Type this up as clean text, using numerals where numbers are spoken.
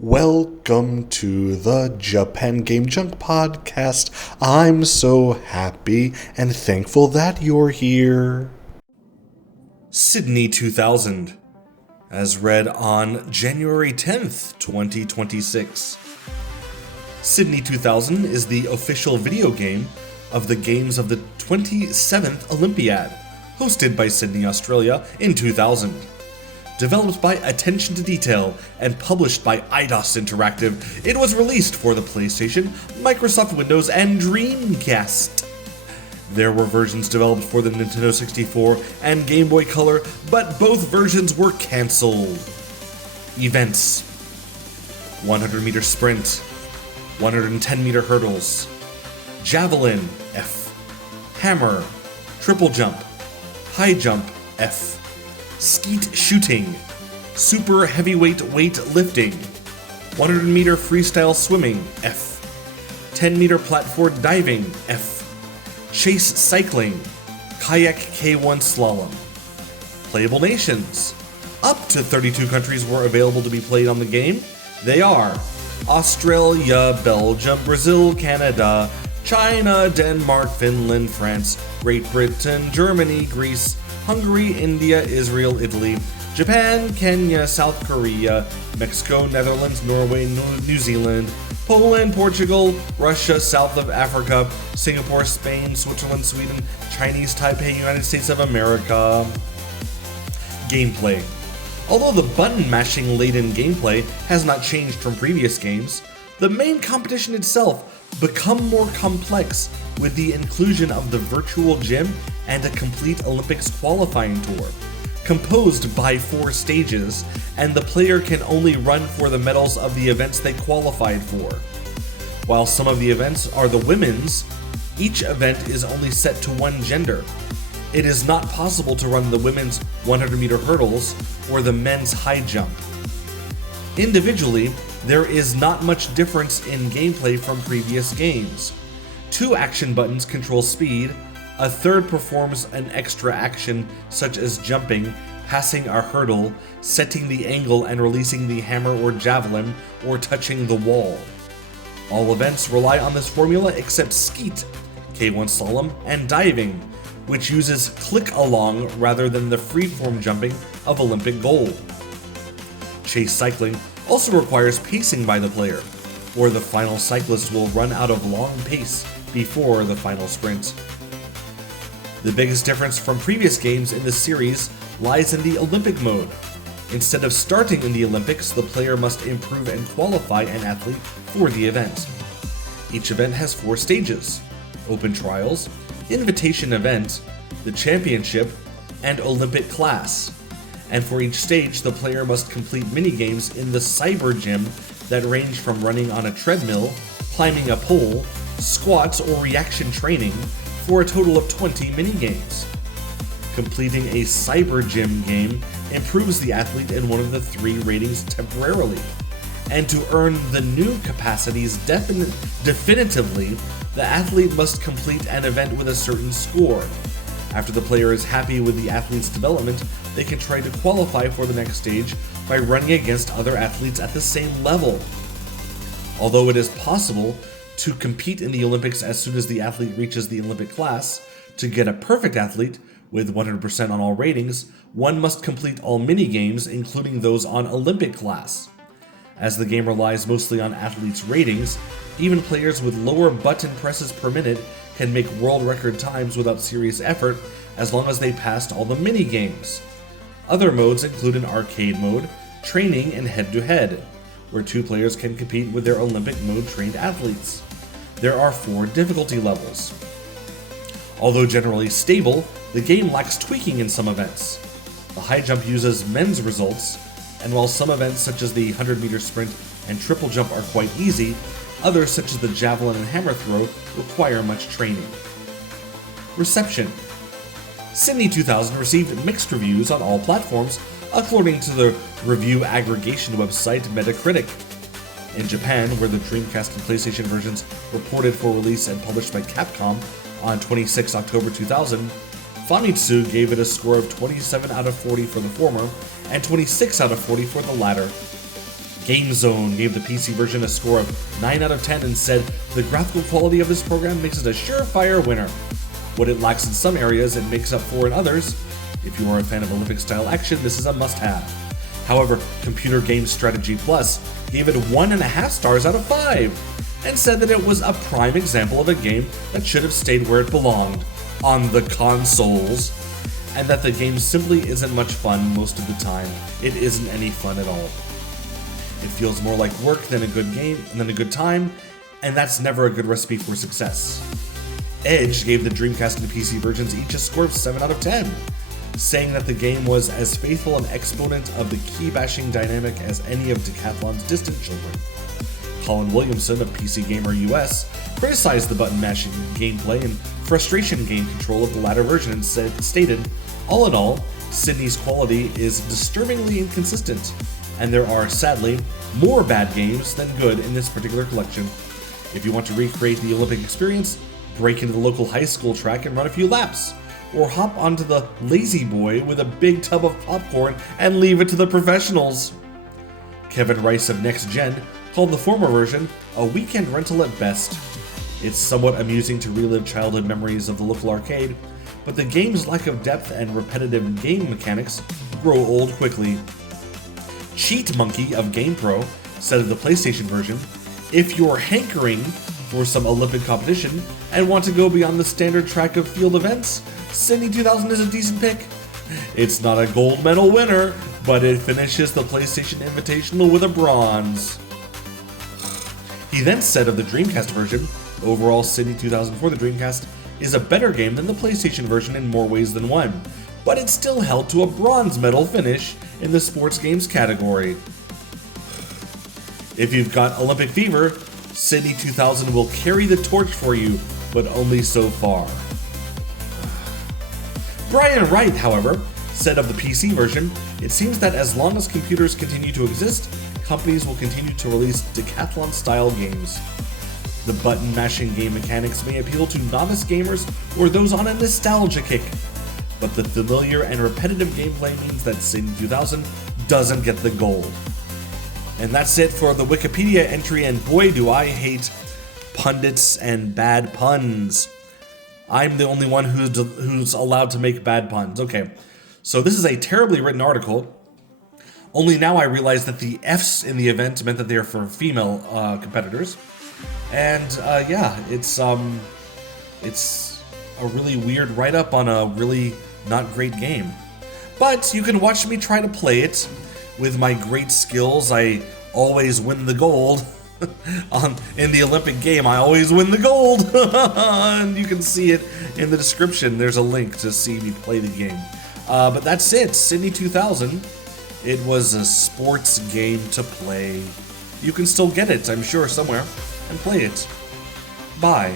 Welcome to the Japan Game Junk podcast. I'm so happy and thankful that you're here. Sydney 2000, as read on January 10th, 2026. Sydney 2000 is the official video game of the games of the 27th Olympiad, hosted by Sydney, Australia in 2000. Developed by Attention to Detail and published by Eidos Interactive, it was released for the PlayStation, Microsoft Windows, and Dreamcast. There were versions developed for the Nintendo 64 and Game Boy Color, but both versions were cancelled. Events: 100-meter sprint, 110-meter hurdles, javelin, F, hammer, triple jump, high jump, F, skeet shooting, super heavyweight weight lifting, 100-meter freestyle swimming, F, 10-meter platform diving, F, chase cycling, kayak K1 slalom. Playable nations: up to 32 countries were available to be played on the game. They are Australia, Belgium, Brazil, Canada, China, Denmark, Finland, France, Great Britain, Germany, Greece, Hungary, India, Israel, Italy, Japan, Kenya, South Korea, Mexico, Netherlands, Norway, New Zealand, Poland, Portugal, Russia, South of Africa, Singapore, Spain, Switzerland, Sweden, Chinese Taipei, United States of America. Gameplay: although the button-mashing laden gameplay has not changed from previous games, the main competition itself become more complex with the inclusion of the virtual gym and a complete Olympics qualifying tour, composed by 4 stages, and the player can only run for the medals of the events they qualified for. While some of the events are the women's, each event is only set to one gender. It is not possible to run the women's 100-meter hurdles or the men's high jump. Individually, there is not much difference in gameplay from previous games. 2 action buttons control speed, a third performs an extra action such as jumping, passing a hurdle, setting the angle and releasing the hammer or javelin, or touching the wall. All events rely on this formula except skeet, K1 slalom, and diving, which uses click-along rather than the freeform jumping of Olympic gold. Chase cycling also requires pacing by the player, or the final cyclist will run out of long pace before the final sprint. The biggest difference from previous games in the series lies in the Olympic mode. Instead of starting in the Olympics, the player must improve and qualify an athlete for the event. Each event has 4 stages: Open Trials, Invitation Event, the Championship, and Olympic Class. And for each stage, the player must complete minigames in the Cyber Gym that range from running on a treadmill, climbing a pole, squats, or reaction training, for a total of 20 minigames. Completing a Cyber Gym game improves the athlete in one of the 3 ratings temporarily. And to earn the new capacities definitively, the athlete must complete an event with a certain score. After the player is happy with the athlete's development, they can try to qualify for the next stage by running against other athletes at the same level. Although it is possible to compete in the Olympics as soon as the athlete reaches the Olympic class, to get a perfect athlete with 100% on all ratings, one must complete all mini-games, including those on Olympic class. As the game relies mostly on athletes' ratings, even players with lower button presses per minute can make world record times without serious effort as long as they passed all the mini-games. Other modes include an arcade mode, training, and head-to-head, where 2 players can compete with their Olympic mode trained athletes. There are 4 difficulty levels. Although generally stable, the game lacks tweaking in some events. The high jump uses men's results, and while some events such as the 100-meter sprint and triple jump are quite easy, others such as the javelin and hammer throw require much training. Reception: Sydney 2000 received mixed reviews on all platforms, according to the review aggregation website Metacritic. In Japan, where the Dreamcast and PlayStation versions were ported for release and published by Capcom on 26 October 2000, Famitsu gave it a score of 27 out of 40 for the former and 26 out of 40 for the latter. GameZone gave the PC version a score of 9 out of 10 and said the graphical quality of this program makes it a surefire winner. What it lacks in some areas, it makes up for in others. If you are a fan of Olympic-style action, this is a must-have. However, Computer Games Strategy Plus gave it 1.5 stars out of 5 and said that it was a prime example of a game that should have stayed where it belonged, on the consoles, and that the game simply isn't much fun most of the time. It isn't any fun at all. It feels more like work than a good game, than a good time, and that's never a good recipe for success. Edge gave the Dreamcast and PC versions each a score of 7 out of 10, saying that the game was as faithful an exponent of the key-bashing dynamic as any of Decathlon's distant children. Colin Williamson of PC Gamer US criticized the button-mashing gameplay and frustration game control of the latter version and stated, "All in all, Sydney's quality is disturbingly inconsistent, and there are, sadly, more bad games than good in this particular collection. If you want to recreate the Olympic experience, break into the local high school track and run a few laps, or hop onto the Lazy Boy with a big tub of popcorn and leave it to the professionals." Kevin Rice of Next Gen called the former version a weekend rental at best. It's somewhat amusing to relive childhood memories of the local arcade, but the game's lack of depth and repetitive game mechanics grow old quickly. Cheat Monkey of GamePro said of the PlayStation version, "If you're hankering for some Olympic competition and want to go beyond the standard track of field events, Sydney 2000 is a decent pick. It's not a gold medal winner, but it finishes the PlayStation Invitational with a bronze." He then said of the Dreamcast version, "Overall, Sydney 2000 for the Dreamcast is a better game than the PlayStation version in more ways than one, but it still held to a bronze medal finish in the sports games category. If you've got Olympic fever, Sydney 2000 will carry the torch for you, but only so far." Brian Wright, however, said of the PC version, "It seems that as long as computers continue to exist, companies will continue to release Decathlon-style games. The button-mashing game mechanics may appeal to novice gamers or those on a nostalgia kick, but the familiar and repetitive gameplay means that Sydney 2000 doesn't get the gold." And that's it for the Wikipedia entry, and boy do I hate pundits and bad puns. I'm the only one who's allowed to make bad puns. Okay, so this is a terribly written article. Only now I realize that the F's in the event meant that they are for female competitors. And yeah, it's a really weird write-up on a really not great game. But you can watch me try to play it. With my great skills, I always win the gold. In the Olympic game, I always win the gold. And you can see it in the description. There's a link to see me play the game. But that's it, Sydney 2000. It was a sports game to play. You can still get it, I'm sure, somewhere, and play it. Bye.